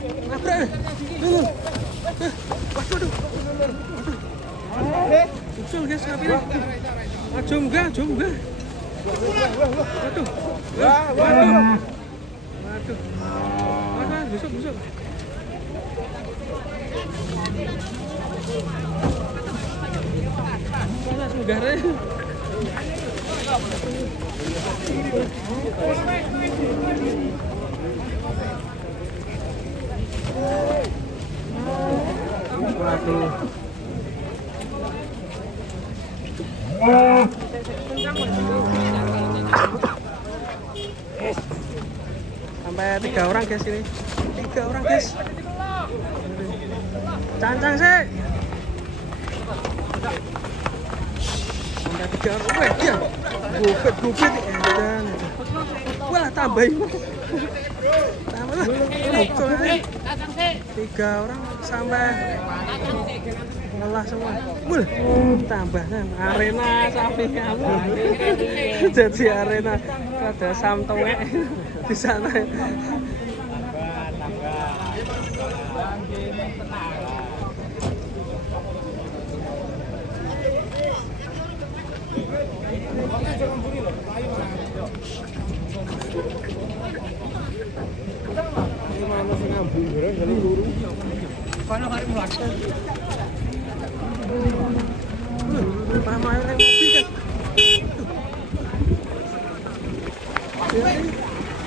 Nabrak. Waduh. Waduh. Usul guys sapi ini. Jom enggak. Waduh. Busuk. Mana segarnya? Waduh. Sampai 3 orang guys ini. 3 orang guys. Cancang sih. Sampai 3 orang. Wah, dia. Gubit. Dan. Wah, tambahin. Tambah. 3 orang sampai lelah semua. Tambahnya arena sapi kamu. Jadi arena ada samtoe di sana. Mana sih ngambung bareng kalau turu. Kono kari mlaku. Pamae nang mobil kan.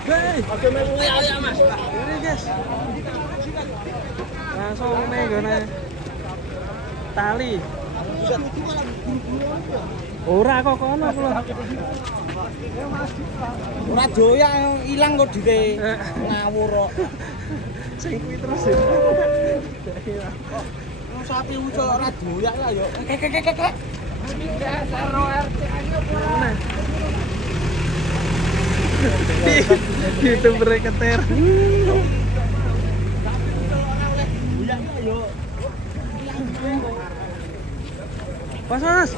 Hei, oke melu ya Mas. Ini guys. Langsung megone tali. Ora kok kono kula. Ora doyak ilang kok dite ngawur kok. Sing kuwi terus ya. Sapi ucul ora doyak lah yo. Kek. YouTuber keter. Pas.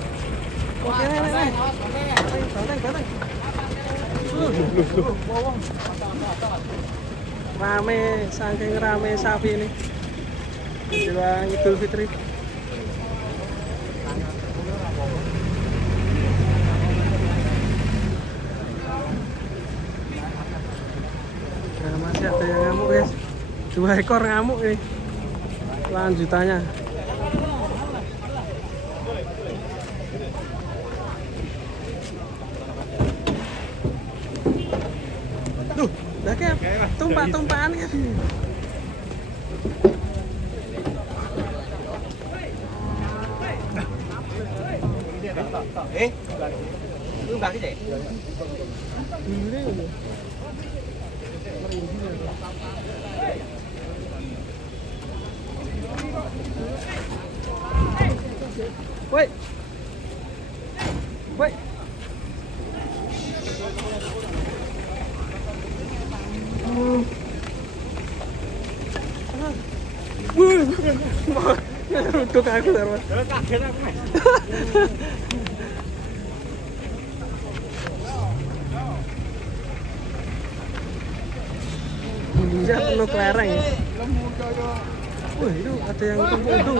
Oke, nih. Batang. Rame, saking rame sapi ini. Menjelang Idul Fitri. Nah, masih ada yang ngamuk guys. 2 ekor ngamuk ini. Lanjutannya. Duh, dah kayak tumpah-tumpahan kan. Lu enggak gitu ya? Woi. Ruduk aku terus. Kaget aku, Mas. Bisa penuh kelereng ya. Wah, itu ada yang tumpuk untung.